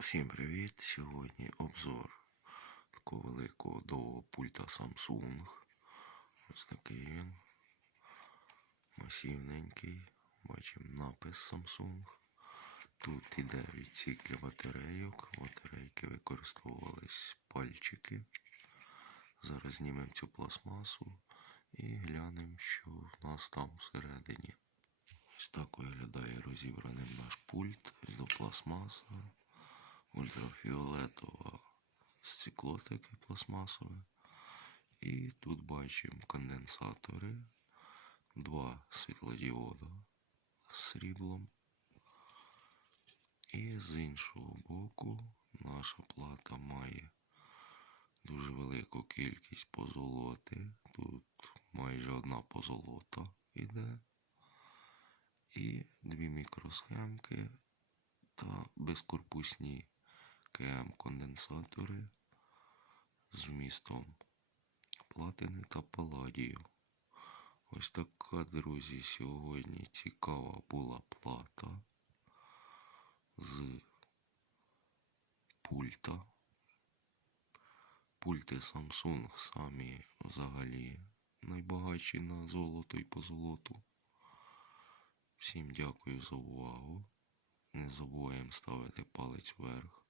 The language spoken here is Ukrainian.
Всім привіт! Сьогодні обзор такого великого довгого пульта Samsung. Ось такий він. Масивненький. Бачимо напис Samsung. Тут іде відсік для батарейок. Батарейки використовувались пальчики. Зараз знімемо цю пластмасу і глянемо, що в нас там всередині. Ось так виглядає розібраним наш пульт. До пластмаса ультрафіолетова стекло таке пластмасове. І тут бачимо конденсатори, два світлодіода з сріблом. І з іншого боку наша плата має дуже велику кількість позолоти. Тут майже одна позолота іде. І дві мікросхемки та безкорпусні КМ-конденсатори з вмістом платини та паладію. Ось така, друзі, сьогодні цікава була плата з пульта. Пульти Samsung самі взагалі найбагатші на золото і позолоту. Всім дякую за увагу. Не забуваємо ставити палець вверх.